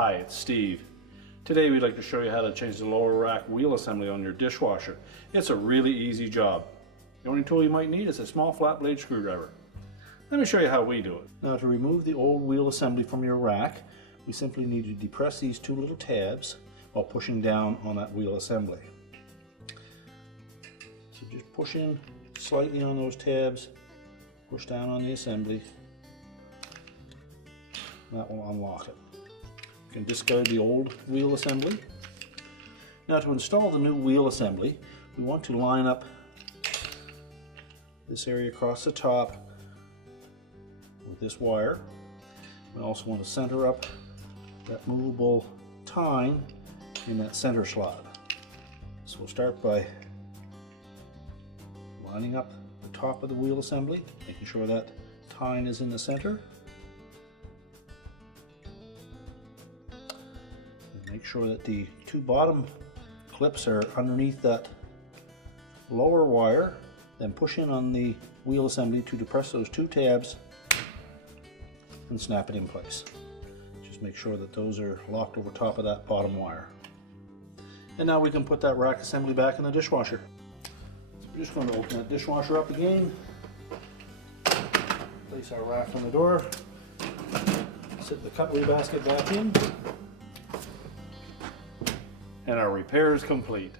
Hi, it's Steve. Today we'd like to show you how to change the lower rack wheel assembly on your dishwasher. It's a really easy job. The only tool you might need is a small flat blade screwdriver. Let me show you how we do it. Now, to remove the old wheel assembly from your rack, we simply need to depress these two little tabs while pushing down on that wheel assembly. So just push in slightly on those tabs, push down on the assembly. That will unlock it. You can discard the old wheel assembly. Now, to install the new wheel assembly, we want to line up this area across the top with this wire. We also want to center up that movable tine in that center slot. So we'll start by lining up the top of the wheel assembly, making sure that tine is in the center. And make sure that the two bottom clips are underneath that lower wire. Then push in on the wheel assembly to depress those two tabs and snap it in place. Just make sure that those are locked over top of that bottom wire. And now we can put that rack assembly back in the dishwasher. So we're just going to open that dishwasher up again, place our rack on the door, sit the cutlery basket back in, and our repair is complete.